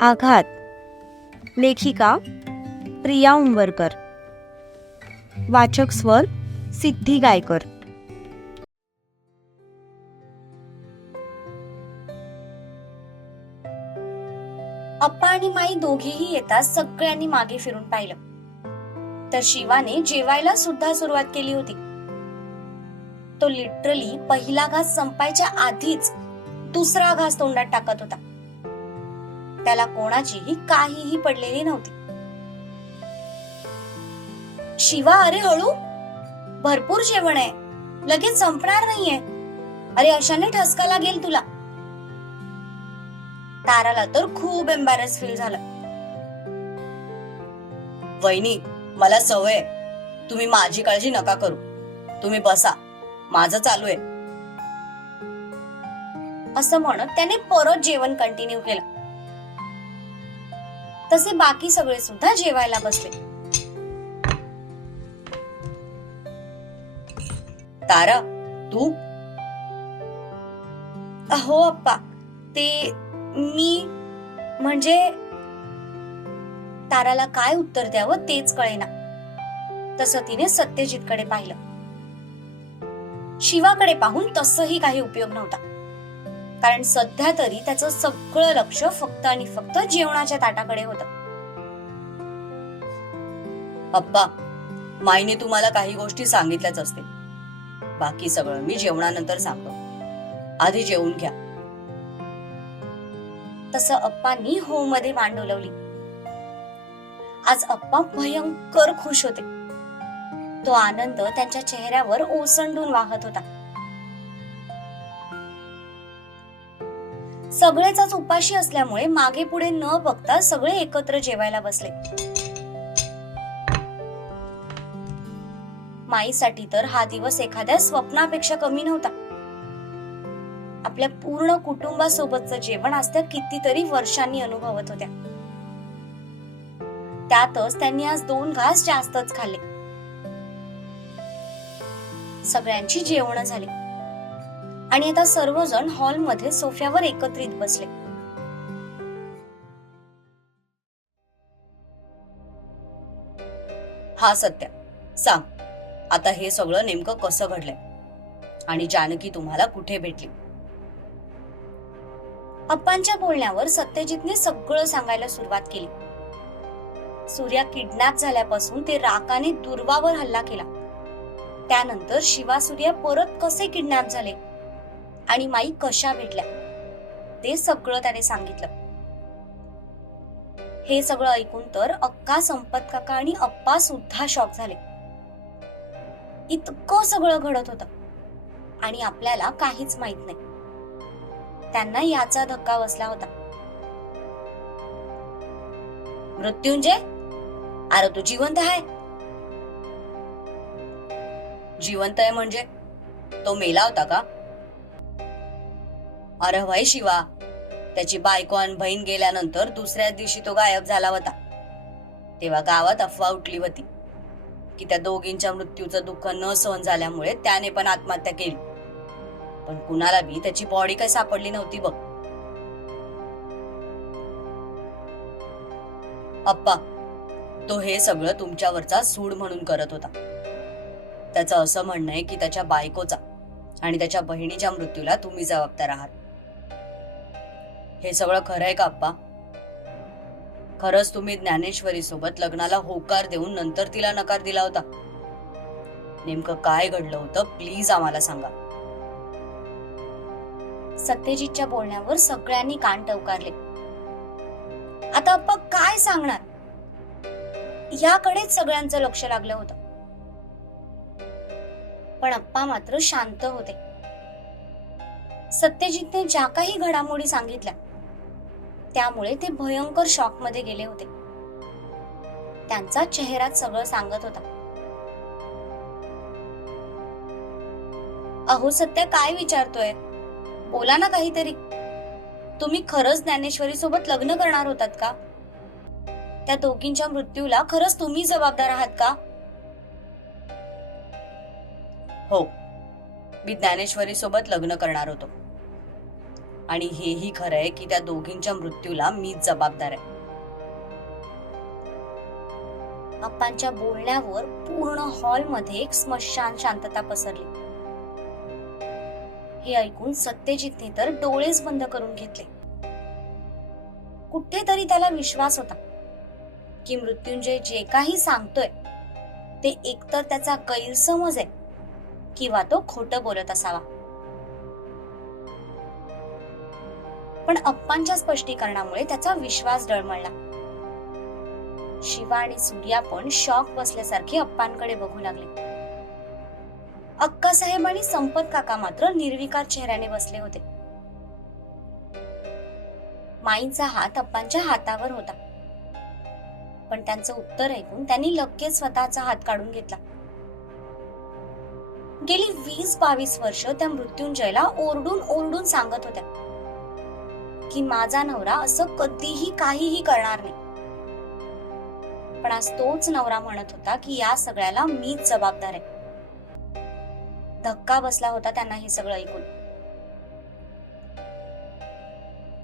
आघात. लेखिका प्रिया उंबरकर. वाचक स्वर सिद्धी गायकर. अप्पा आणि माई दोघेही येतात सगळ्यांनी मागे फिरून पाहिलं. तर शिवाने जेवायला सुद्धा सुरुवात केली होती. तो लिटरली पहिला घास संपायच्या आधीच दुसरा घास तोंडात टाकत होता. त्याला कोणाचीही काहीही पडलेली नव्हती. शिवा अरे हळू. भरपूर जेवण आहे. लगेच संपणार नाहीये. अरे अशाने ठसका लागेल तुला. ताराला तर खूप एम्बॅरस फील झालं. वहिनी मला सवय तुम्ही माझी काळजी नका करू. तुम्ही बसा. माझं चालू आहे. असं म्हणत त्याने परत जेवण कंटिन्यू केलं. तसे बाकी सगळे सुद्धा जेवायला बसले. तारा तू? हो अप्पा ते मी म्हणजे ताराला काय उत्तर द्यावं तेच कळेना. तसं तिने सत्यजितकडे पाहिलं. शिवाकडे पाहून तसही काही उपयोग नव्हता. कारण सध्या तरी त्याचं सगळं लक्ष फक्त आणि फक्त जेवणाच्या ताटाकडे होतं. अप्पा माईने तुम्हाला काही गोष्टी सांगितल्याच असते बाकी सगळं मी जेवणानंतर सांगतो. आधी जेवून घ्या. तसं अप्पांनी हो मध्ये मान डोलवली. आज अप्पा भयंकर खुश होते. तो आनंद त्यांच्या चेहऱ्यावर ओसंडून वाहत होता. सगळेच उपाशी असल्यामुळे मागे पुढे न बघता सगळे एकत्र जेवायला बसले. माईसाठी तर हा दिवस एखाद्या स्वप्नापेक्षा कमी नव्हता. आपल्या पूर्ण कुटुंबासोबतचं जेवण आज त्या कितीतरी वर्षांनी अनुभवत होत्या. त्यातच त्यांनी आज दोन घास जास्तच खाल्ले. सगळ्यांची जेवण झाली. आणि आता सर्वजण हॉलमध्ये सोफ्यावर एकत्रित बसले. हा सत्य सांग आता हे सगळं नेमकं कसं घडलंय? आणि जानकी तुम्हाला कुठे भेटली? अप्पांच्या बोलण्यावर सत्यजितने सगळं सांगायला सुरुवात केली. सूर्या किडनॅप झाल्यापासून ते राकाने दुर्वावर हल्ला केला. त्यानंतर शिवा सूर्या परत कसे किडनॅप झाले? आणि माई कशा भेटल्या? ते सगळं त्याने सांगितलं. हे सगळं ऐकून तर अक्का संपत काका आणि अप्पा सुद्धा शॉक झाले. इतकं सगळं घडत होतं. आणि आपल्याला काहीच माहीत नाही. त्यांना याचा धक्का बसला होता. मृत्युंजय अरे तू जिवंत आहे? जिवंत आहे म्हणजे तो मेला होता का? अरे भाई शिवा. त्याची बायको आणि बहीण गेल्यानंतर दुसऱ्याच दिवशी तो गायब झाला होता. तेव्हा गावात अफवा उठली होती. की त्या दोघींच्या मृत्यूचं दुःख न सहन झाल्यामुळे त्याने पण आत्महत्या केली. पण कुणाला बी त्याची बॉडी काही सापडली नव्हती बघ. अप्पा तो हे सगळं तुमच्यावरचा सूड म्हणून करत होता. त्याचं असं म्हणणं आहे की त्याच्या बायकोचा आणि त्याच्या बहिणीच्या मृत्यूला तुम्ही जबाबदार आहात. हे सगळं खरं आहे का आप्पा? खरंच तुम्ही ज्ञानेश्वरी सोबत लग्नाला होकार देऊन नंतर तिला नकार दिला होता. नेमकं काय घडलं होतं प्लीज आम्हाला सांगा. सत्यजितच्या बोलण्यावर सगळ्यांनी कान टवकारले. आता अप्पा काय सांगणार? याकडेच सगळ्यांचं लक्ष लागलं होतं. पण अप्पा मात्र शांत होते. सत्यजितने ज्या काही घडामोडी सांगितल्या त्यामुळे ते भयंकर शॉकमध्ये गेले होते. त्यांचा चेहराच सगळं सांगत होता. अहो सत्य काय विचारतोय? बोला ना काहीतरी. तुम्ही खरंच ज्ञानेश्वरी सोबत लग्न करणार होतात का? त्या दोघींच्या मृत्यूला खरंच तुम्ही जबाबदार आहात का? हो. मी ज्ञानेश्वरी सोबत लग्न करणार होतो. आणि हेही खरं आहे की त्या दोघींच्या मृत्यूला मीच जबाबदार आहे. अप्पांच्या बोलण्यावर पूर्ण हॉलमध्ये एक स्मशान शांतता पसरली. हे ऐकून सत्यजितने तर डोळेच बंद करून घेतले. कुठेतरी त्याला विश्वास होता की मृत्युंजय जे काही सांगतोय ते एकतर त्याचा गैरसमज आहे किंवा तो खोटं बोलत असावा. पण अप्पांच्या स्पष्टीकरणामुळे त्याचा विश्वास डळमळला. शिवा आणि सूर्या पण शॉक बसल्यासारखे अप्पांकडे बघू लागले. अक्का साहेब आणि संपत काका मात्र निर्विकार चेहऱ्याने बसले होते. माईंचा हात अप्पांच्या हातावर होता. पण त्यांचं उत्तर ऐकून त्यांनी लगेच स्वतःचा हात काढून घेतला. गेली वीस बावीस वर्ष त्या मृत्युंजयला ओरडून ओरडून सांगत होत्या. की माझा नवरा असं कधीही काहीही करणार नाही. पण आज तोच नवरा म्हणत होता की या सगळ्याला मीच जबाबदार आहे. धक्का बसला होता त्यांना हे सगळं ऐकून.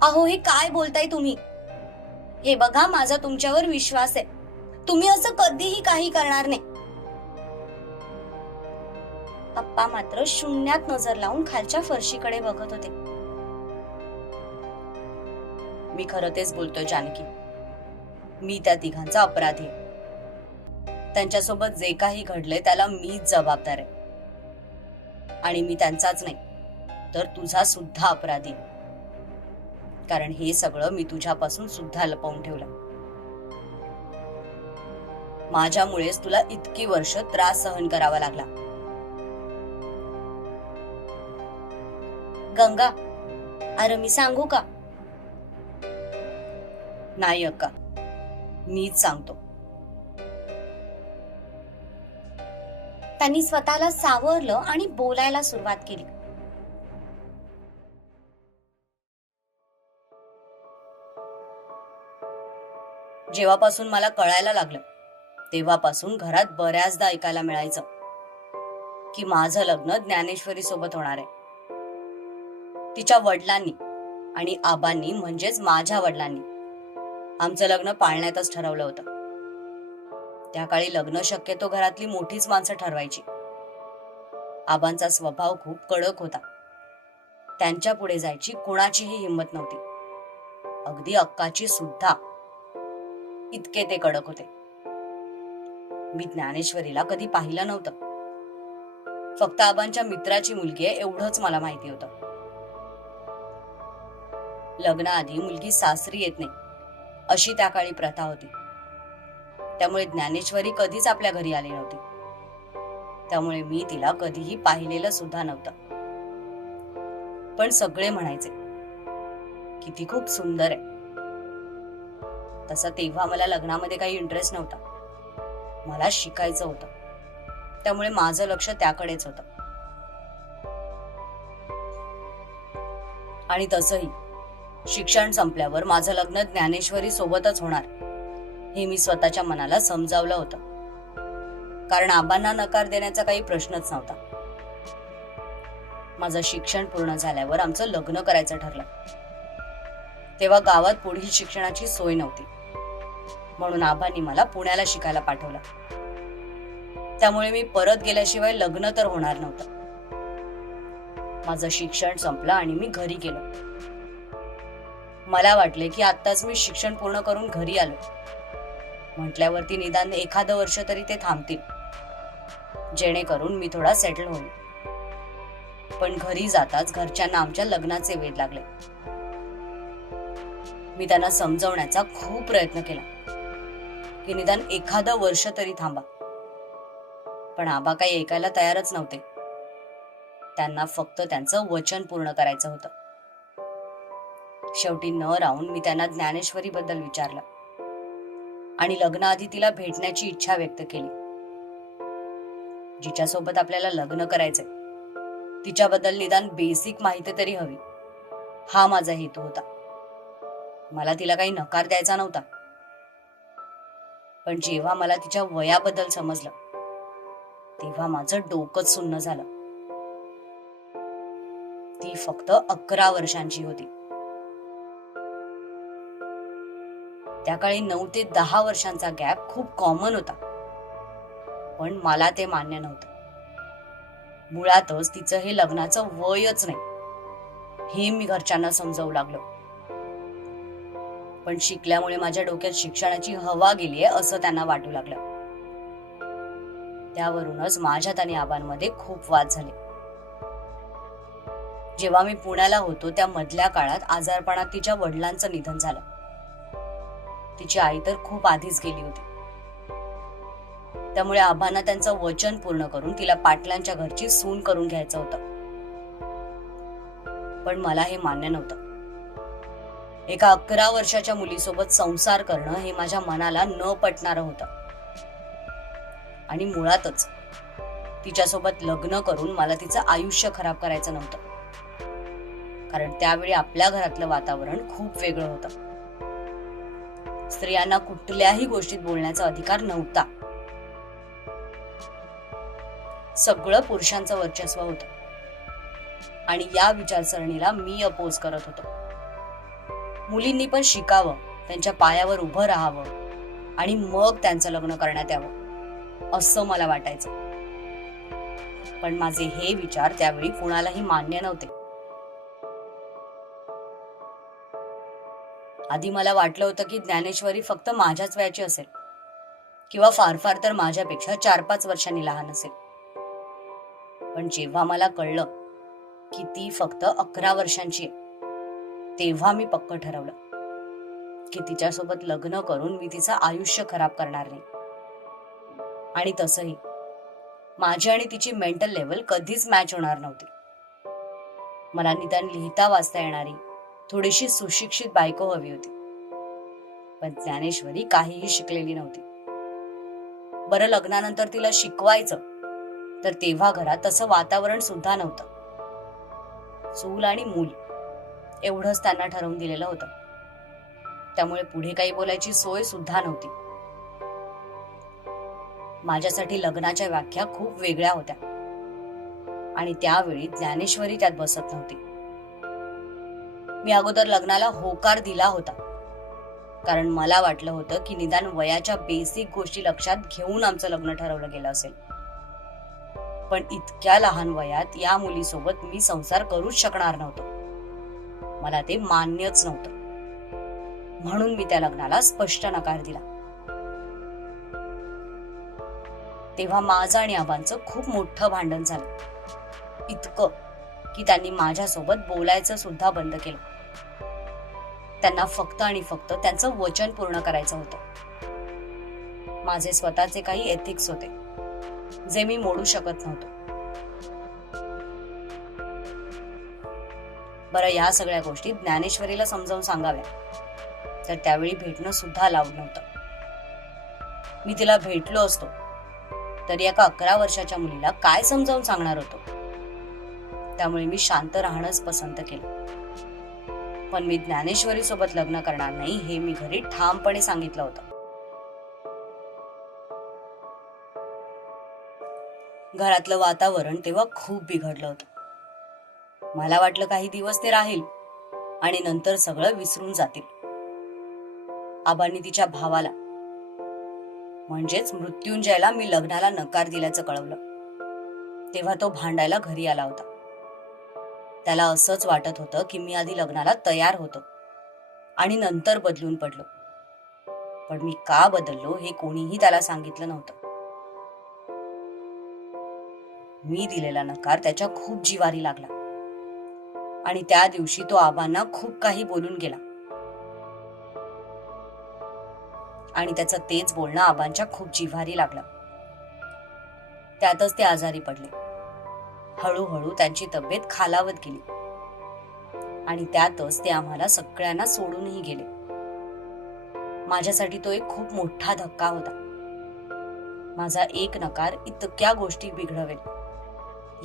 अहो हे काय बोलताय तुम्ही? हे बघा माझा तुमच्यावर विश्वास आहे. तुम्ही असं कधीही काही करणार नाही. पप्पा मात्र शून्यात नजर लावून खालच्या फरशीकडे बघत होते. मी खरं तेच बोलतोय जानकी. मी त्या तिघांचा अपराधी आहे. त्यांच्यासोबत जे काही घडलंय त्याला मीच जबाबदार आहे. आणि मी त्यांचाच नाही तर तुझा सुद्धा अपराधी कारण हे सगळं मी तुझ्यापासून सुद्धा लपवून ठेवलं माझ्यामुळेच तुला इतकी वर्ष त्रास सहन करावा लागला. गंगा अरे मी सांगू का? नाही अक्का मीच सांगतो. त्यांनी स्वतःला सावरलं आणि बोलायला सुरुवात केली. जेव्हापासून मला कळायला लागलं तेव्हापासून घरात बऱ्याचदा ऐकायला मिळायचं की माझं लग्न ज्ञानेश्वरी सोबत होणार आहे. तिच्या वडिलांनी आणि आबांनी म्हणजेच माझ्या वडिलांनी आमचं लग्न पाळण्यातच ठरवलं होतं. त्या काळी लग्न शक्यतो घरातली मोठीच माणसं ठरवायची. आबांचा स्वभाव खूप कडक होता. त्यांच्या पुढे जायची कुणाचीही हिंमत नव्हती. अगदी अक्काची सुद्धा. इतके ते कडक होते. मी ज्ञानेश्वरीला कधी पाहिलं नव्हतं. फक्त आबांच्या मित्राची मुलगी आहे एवढंच मला माहिती होतं. लग्नाआधी मुलगी सासरी येत नाही. अशी त्या काळी प्रथा होती. त्यामुळे ज्ञानेश्वरी कधीच आपल्या घरी आली नव्हती. त्यामुळे मी तिला कधीही पाहिलेलं सुद्धा नव्हतं. पण सगळे म्हणायचे की ती खूप सुंदर आहे. तसा तेव्हा मला लग्नामध्ये काही इंटरेस्ट नव्हता. मला शिकायचं होतं. त्यामुळे माझं लक्ष त्याकडेच होतं. आणि तसंही. शिक्षण संपल्यावर माझं लग्न ज्ञानेश्वरी सोबतच होणार. हे मी स्वतःच्या मनाला समजावलं होतं. कारण आबांना नकार देण्याचा काही प्रश्नच नव्हता. माझं शिक्षण पूर्ण झाल्यावर आमचं लग्न करायचं ठरलं. तेव्हा गावात पुढील शिक्षणाची सोय नव्हती. म्हणून आबांनी मला पुण्याला शिकायला पाठवलं. त्यामुळे मी परत गेल्याशिवाय लग्न तर होणार नव्हतं. माझं शिक्षण संपलं आणि मी घरी गेलो. मला वाटले की आत्ताच मी शिक्षण पूर्ण करून घरी आलो. म्हटल्यावरती निदान एखादं वर्ष तरी ते थांबतील. जेणेकरून मी थोडा सेटल होईल. पण घरी जाताच घरच्यांना आमच्या लग्नाचे वेध लागले. मी त्यांना समजवण्याचा खूप प्रयत्न केला की निदान एखादं वर्ष तरी थांबा. पण आबा काही ऐकायला तयारच नव्हते. त्यांना फक्त त्यांचं वचन पूर्ण करायचं होतं. शेवटी न राहून मी त्यांना ज्ञानेश्वरी बद्दल विचारलं. आणि लग्नाआधी तिला भेटण्याची इच्छा व्यक्त केली. जिच्यासोबत आपल्याला लग्न करायचंय तिच्याबद्दल निदान बेसिक माहिती तरी हवी. हा माझा हेतू होता. मला तिला काही नकार द्यायचा नव्हता. पण जेव्हा मला तिच्या वयाबद्दल समजलं तेव्हा माझं डोकंच सुन्न झालं. ती फक्त अकरा वर्षांची होती. त्या काळी नऊ ते दहा वर्षांचा गॅप खूप कॉमन होता. पण मला ते मान्य नव्हतं. मुळातच तिचं हे लग्नाचं वयच नाही. हे मी घरच्यांना समजावू लागलो. पण शिकल्यामुळे माझ्या डोक्यात शिक्षणाची हवा गेलीये असं त्यांना वाटू लागलं. त्यावरूनच माझ्यात आणि आबांमध्ये खूप वाद झाले. जेव्हा मी पुण्याला होतो त्या मधल्या काळात आजारपणात तिच्या वडिलांचं निधन झालं. तिची आई तर खूप आधीच गेली होती. त्यामुळे आबांना त्यांचं वचन पूर्ण करून तिला पाटलांच्या घरची सून करून घ्यायचं होतं. पण मला हे मान्य नव्हतं. एका अकरा वर्षाच्या मुलीसोबत संसार करणं हे माझ्या मनाला न पटणारं होतं. आणि मुळातच तिच्यासोबत लग्न करून मला तिचं आयुष्य खराब करायचं नव्हतं. कारण त्यावेळी आपल्या घरातलं वातावरण खूप वेगळं होतं. स्त्रियांना कुठल्याही गोष्टीत बोलण्याचा अधिकार नव्हता. सगळं पुरुषांचं वर्चस्व होत. आणि या विचारसरणीला मी अपोज करत होतो. मुलींनी पण शिकावं त्यांच्या पायावर उभं राहावं आणि मग त्यांचं लग्न करण्यात यावं असं मला वाटायचं. पण माझे हे विचार त्यावेळी कुणालाही मान्य नव्हते. आधी मला वाटलं होतं की ज्ञानेश्वरी फक्त माझ्याच वयाची असेल. किंवा फार फार तर माझ्यापेक्षा चार पाच वर्षांनी लहान असेल. पण जेव्हा मला कळलं की ती फक्त अकरा वर्षांची आहे तेव्हा मी पक्क ठरवलं की तिच्यासोबत लग्न करून मी तिचं आयुष्य खराब करणार नाही. आणि तसंही माझी आणि तिची मेंटल लेवल कधीच मॅच होणार नव्हती. मला निदान लिहिता वाचता येणारी थोडीशी सुशिक्षित बायको हवी होती. पण ज्ञानेश्वरी काहीही शिकलेली नव्हती. बरं लग्नानंतर तिला शिकवायचं तर तेव्हा घरात तसं वातावरण सुद्धा नव्हतं. चूल आणि मूल एवढंच त्यांना ठरवून दिलेलं होतं. त्यामुळे पुढे काही बोलायची सोय सुद्धा नव्हती. माझ्यासाठी लग्नाच्या व्याख्या खूप वेगळ्या होत्या. आणि त्यावेळी ज्ञानेश्वरी त्यात बसत नव्हती. मी अगोदर लग्नाला होकार दिला होता. कारण मला वाटलं होतं की निदान वयाच्या बेसिक गोष्टी लक्षात घेऊन आमचं लग्न ठरवलं गेलं असेल. पण इतक्या लहान वयात या मुलीसोबत मी संसार करूच शकणार नव्हतो. मला ते मान्यच नव्हतं. म्हणून मी त्या लग्नाला स्पष्ट नकार दिला. तेव्हा माझं आणि आबांचं खूप मोठं भांडण झालं. इतकं की त्यांनी माझ्यासोबत बोलायचं सुद्धा बंद केलं. त्यांना फक्त आणि फक्त त्यांचं वचन पूर्ण करायचं होतं. माझे स्वतःचे काही एथिक्स होते जे मी मोडू शकत नव्हतो. बरं या सगळ्या गोष्टी ज्ञानेश्वरीला समजावून सांगाव्या. तर त्यावेळी भेटणं सुद्धा लावलं नव्हतं. मी तिला भेटलो असतो तरी एका अकरा वर्षाच्या मुलीला काय समजावून सांगणार होतो? त्यामुळे मी शांत राहणंच पसंत केलं. पण मी ज्ञानेश्वरी सोबत लग्न करणार नाही हे मी घरी ठामपणे सांगितलं होतं. घरातलं वातावरण तेव्हा खूप बिघडलं होतं. मला वाटलं काही दिवस ते राहील आणि नंतर सगळं विसरून जातील. आबांनी तिच्या भावाला म्हणजेच मृत्युंजयला मी लग्नाला नकार दिल्याचं कळवलं. तेव्हा तो भांडायला घरी आला होता. त्याला असंच वाटत होतं की मी आधी लग्नाला तयार होतो आणि नंतर बदलून पडलो. पण मी का बदललो हे कोणीही त्याला सांगितलं नव्हतं. मी दिलेला नकार त्याच्या खूप जिवारी लागला. आणि त्या दिवशी तो आबांना खूप काही बोलून गेला. आणि त्याचं तेच बोलणं आबांच्या खूप जिव्हारी लागलं. त्यातच ते आजारी पडले. हळूहळू त्यांची तब्येत खालावत गेली. आणि त्यातच ते आम्हाला सगळ्यांना सोडूनही गेले. माझ्यासाठी तो एक खूप मोठा धक्का होता. माझा एक नकार इतक्या गोष्टी बिघडवेल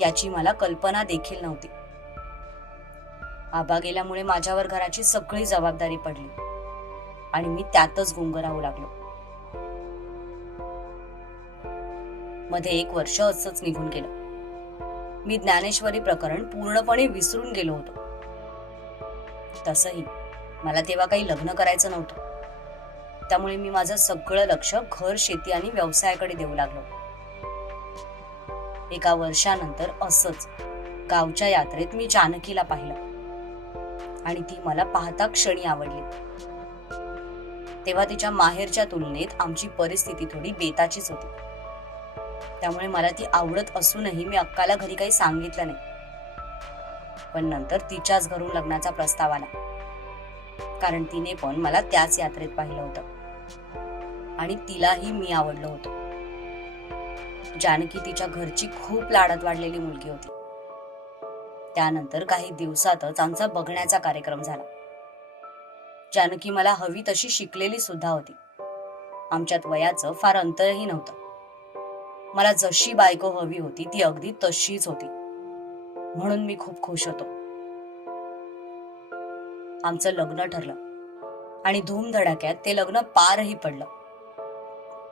याची मला कल्पना देखील नव्हती. आबा गेल्यामुळे माझ्यावर घराची सगळी जबाबदारी पडली आणि मी त्यातच गुंग राहू लागलो. मध्ये एक वर्ष असंच निघून गेलं. मी ज्ञानेश्वरी प्रकरण पूर्णपणे विसरून गेलो होतो. तसंही मला तेव्हा काही लग्न करायचं नव्हतं. त्यामुळे मी माझं सगळं लक्ष घर शेती आणि व्यवसायाकडे देऊ लागलो. एका वर्षानंतर असंच गावच्या यात्रेत मी जानकीला पाहिलं. आणि ती मला पाहता क्षणी आवडली. तेव्हा तिच्या माहेरच्या तुलनेत आमची परिस्थिती थोडी बेताचीच होती. त्यामुळे मला ती आवडत असूनही मी अक्काला घरी काही सांगितलं नाही. पण नंतर तिच्याच घरून लग्नाचा प्रस्ताव आला. कारण तिने पण मला त्याच यात्रेत पाहिलं होतं. आणि तिलाही मी आवडलो होतो. जानकी तिच्या घरची खूप लाडात वाढलेली मुलगी होती. त्यानंतर काही दिवसातच आमचा बघण्याचा कार्यक्रम झाला. जानकी मला हवी तशी शिकलेली सुद्धा होती. आमच्यात वयाचं फार अंतरही नव्हतं. मला जशी बायको हवी होती ती अगदी तशीच होती. म्हणून मी खूप खुश होतो. आमचं लग्न ठरलं. आणि धूमधडाक्यात ते लग्न पारही पडलं.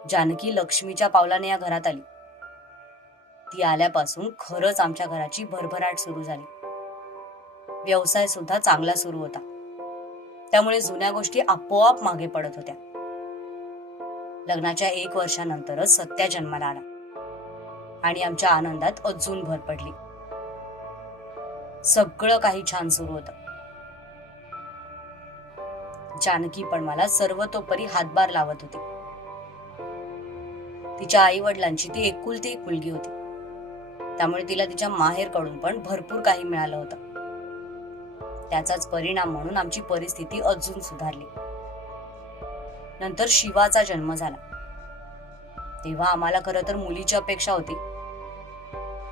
जानकी लक्ष्मीच्या पावलाने या घरात आली. ती आल्यापासून खरंच आमच्या घराची भरभराट सुरू झाली. व्यवसाय सुद्धा चांगला सुरू होता. त्यामुळे जुन्या गोष्टी आपोआप मागे पडत होत्या. लग्नाच्या एक वर्षानंतरच सत्या जन्माला आला. आणि आमच्या आनंदात अजून भर पडली. सगळं काही छान सुरू होतं. जानकी पण मला सर्वतोपरी हातभार लावत होती. तिच्या आई वडिलांची ती एकुलती एक मुलगी होती. त्यामुळे तिला तिच्या माहेरकडून पण भरपूर काही मिळालं होतं. त्याचाच परिणाम म्हणून आमची परिस्थिती अजून सुधारली. नंतर शिवाचा जन्म झाला. तेव्हा आम्हाला खरं तर मुलीची अपेक्षा होती.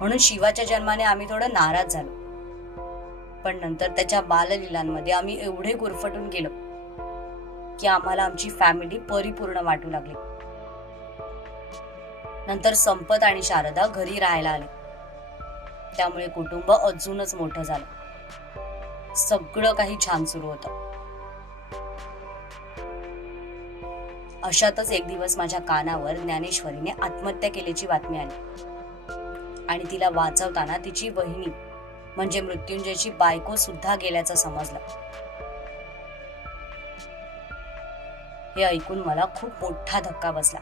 म्हणून शिवाच्या जन्माने आम्ही थोडं नाराज झालो. पण नंतर त्याच्या बाललीलांमध्ये आम्ही एवढे गुरफटून गेलो की आम्हाला आमची फॅमिली परिपूर्ण वाटू लागली. नंतर संपत आणि शारदा घरी राहायला आले. त्यामुळे कुटुंब अजूनच मोठं झालं. सगळं काही छान सुरू होतं. अशातच एक दिवस माझ्या कानावर ज्ञानेश्वरीने आत्महत्या केल्याची बातमी आली. आणि तिला वाचवताना तिची वहिनी म्हणजे मृत्युंजयची बायको सुद्धा गेल्याचं समजलं. हे ऐकून मला खूप मोठा धक्का बसला.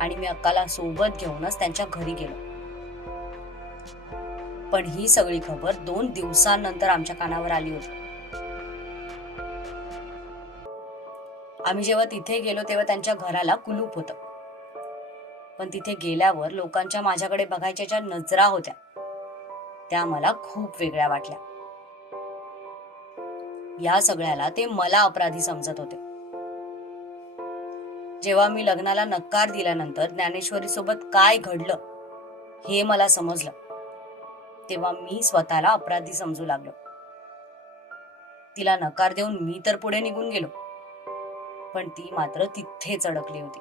आणि मी अक्काला सोबत घेऊनच त्यांच्या घरी गेलो. पण ही सगळी खबर दोन दिवसांनंतर आमच्या कानावर आली होती. आम्ही जेव्हा तिथे गेलो तेव्हा त्यांच्या घराला कुलूप होतं. पण तिथे गेल्यावर लोकांच्या माझ्याकडे बघायच्या ज्या नजरा होत्या त्या मला खूप वेगळ्या वाटल्या. या सगळ्याला ते मला अपराधी समजत होते. जेव्हा मी लग्नाला नकार दिल्यानंतर ज्ञानेश्वरी सोबत काय घडलं हे मला समजलं. तेव्हा मी स्वतःला अपराधी समजू लागलो. तिला नकार देऊन मी तर पुढे निघून गेलो. पण ती मात्र तिथेच अडकली होती.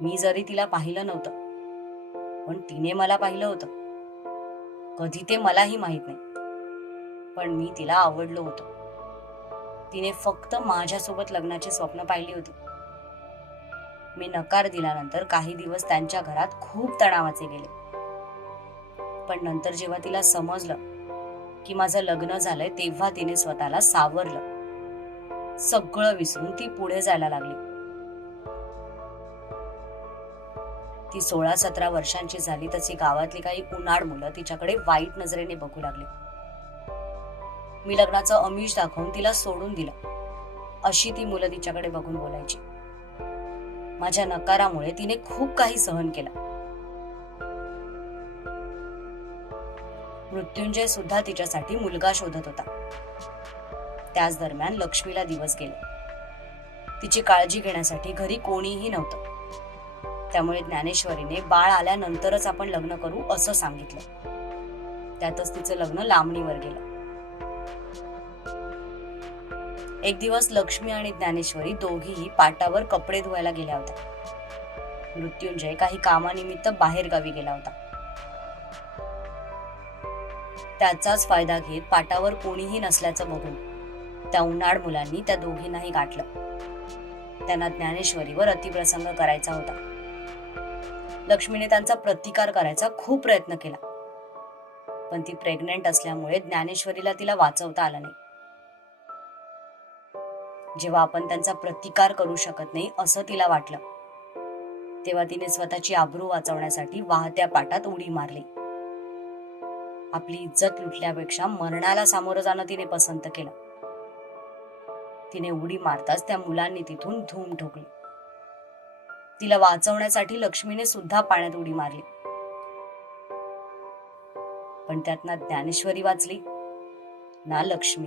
मी जरी तिला पाहिलं नव्हतं पण तिने मला पाहिलं होतं. कधी ते मलाही माहीत नाही पण मी तिला आवडलो होतो. तिने फक्त माझ्यासोबत लग्नाची स्वप्न पाहिली होती. मी नकार दिल्यानंतर काही दिवस त्यांच्या घरात खूप तणावाचे गेले. पण नंतर जेव्हा तिला समजलं की माझं लग्न झालंय तेव्हा तिने स्वतःला सावरलं. सगळं विसरून ती पुढे जायला लागली. ती सोळा सतरा वर्षांची झाली तशी गावातली काही उन्हाळ मुलं तिच्याकडे वाईट नजरेने बघू लागली. मी लग्नाचं अमिष दाखवून तिला सोडून दिलं. अशी ती मुलं तिच्याकडे बघून बोलायची. माझ्या नकारामुळे तिने खूप काही सहन केलं. मृत्युंजय सुद्धा तिच्यासाठी मुलगा शोधत होता. त्याच दरम्यान लक्ष्मीला दिवस गेले. तिची काळजी घेण्यासाठी घरी कोणीही नव्हतं. त्यामुळे ज्ञानेश्वरीने बाळ आल्यानंतरच आपण लग्न करू असं सांगितलं. त्यातच तिचं लग्न लांबणीवर गेलं. एक दिवस लक्ष्मी आणि ज्ञानेश्वरी दोघीही पाटावर कपडे धुवायला गेल्या होत्या. मृत्युंजय काही कामानिमित्त बाहेर गावी गेला होता. त्याचाच फायदा घेत पाटावर कोणीही नसल्याचं बघून त्या उन्हाळ मुलांनी त्या दोघींनाही गाठलं. त्यांना ज्ञानेश्वरीवर अतिप्रसंग करायचा होता. लक्ष्मीने त्यांचा प्रतिकार करायचा खूप प्रयत्न केला. पण ती प्रेग्नेंट असल्यामुळे ज्ञानेश्वरीला तिला वाचवता आलं नाही. जेव्हा आपण त्यांचा प्रतिकार करू शकत नाही असं तिला वाटलं. तेव्हा तिने स्वतःची आबरू वाचवण्यासाठी वाहत्या पाटात उडी मारली. आपली इज्जत लुटल्यापेक्षा मरणाला सामोरं जाणं तिने पसंत केलं. तिने उडी मारताच त्या मुलांनी तिथून धूम ठोकली. तिला वाचवण्यासाठी लक्ष्मीने सुद्धा पाण्यात उडी मारली. पण त्यातना ज्ञानेश्वरी वाचली ना लक्ष्मी.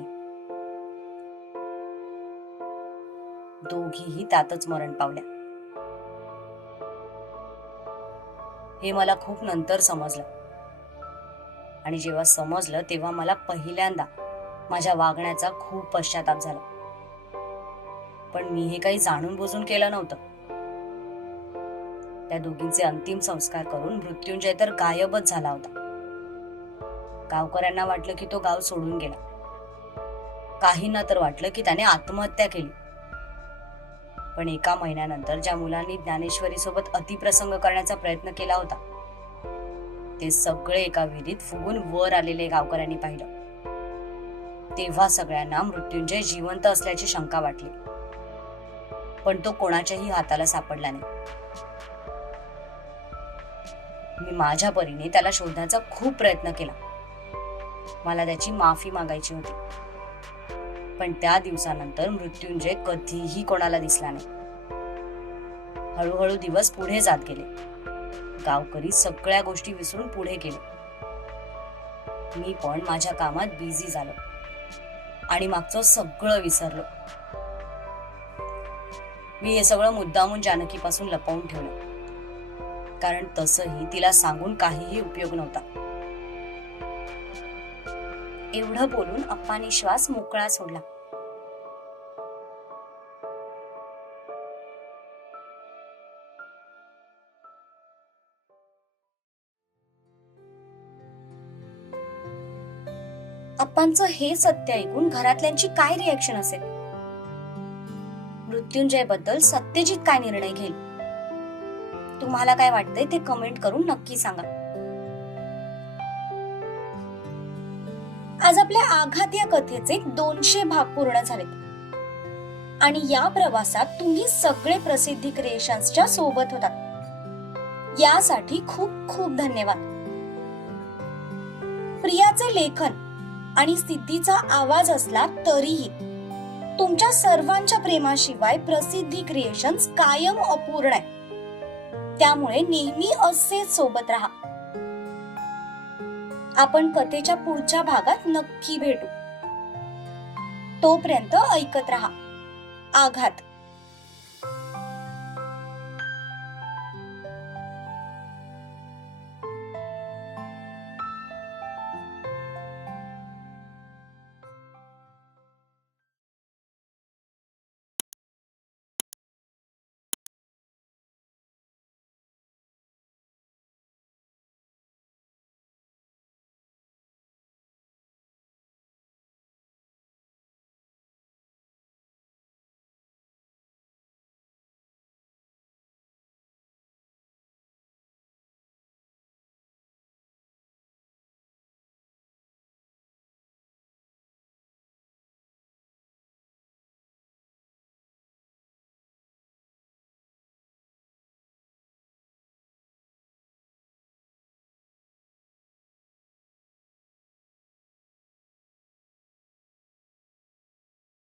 दोघीही त्यातच मरण पावल्या. हे मला खूप नंतर समजलं. आणि जेव्हा समजलं तेव्हा मला पहिल्यांदा माझ्या वागण्याचा खूप पश्चाताप झाला. पण मी हे काही जाणून बुजून केलं नव्हतं. त्या दोघींचे अंतिम संस्कार करून मृत्युंजय तर गायबच झाला होता. गावकऱ्यांना वाटलं की तो गाव सोडून गेला. काहींना तर वाटलं की त्याने आत्महत्या केली. पण एका महिन्यानंतर ज्या मुलांनी ज्ञानेश्वरी सोबत अतिप्रसंग करण्याचा प्रयत्न केला होता ते सगळे एका विहिरीत फुगून वर आलेले गावकऱ्यांनी पाहिलं. तेव्हा सगळ्यांना मृत्युंजय जिवंत असल्याची शंका वाटली. पण तो कोणाच्याही हाताला सापडला नाही. मी माझ्या परीने त्याला शोधण्याचा खूप प्रयत्न केला. मला त्याची माफी मागायची होती. पण त्या दिवसानंतर मृत्युंजय कधीही कोणाला दिसला नाही. हळूहळू दिवस पुढे जात गेले. गावकरी सगळ्या गोष्टी विसरून पुढे गेले. मी पण माझ्या कामात बिझी झालो. आणि मागचं सगळं विसरलो. मी हे सगळं मुद्दामून जानकीपासून लपवून ठेवलं. कारण तसंही तिला सांगून काहीही उपयोग नव्हता. एवढं बोलून अप्पानी श्वास मोकळा सोडला. अप्पांचं हे सत्य ऐकून घरातल्यांची काय रिॲक्शन असेल? मृत्युंजयबद्दल सत्यजित काय निर्णय घेईल? तुम्हाला काय वाटतंय ते कमेंट करून नक्की सांगा. आज आपल्या आघात या कथेचे दोनशे भाग पूर्ण झालेत. आणि या प्रवासात तुम्ही सगळे प्रसिद्धी क्रिएशन्सच्या सोबत होता यासाठी खूप खूप धन्यवाद. प्रियाचे लेखन आणि सिद्धीचा आवाज असला तरीही तुमच्या सर्वांच्या प्रेमाशिवाय प्रसिद्धी क्रिएशन्स कायम अपूर्ण आहे त्यामुळे नेहमी असेच सोबत राहा. आपण कथेच्या पुढच्या भागात नक्की भेटू. तोपर्यंत ऐकत राहा. आघात.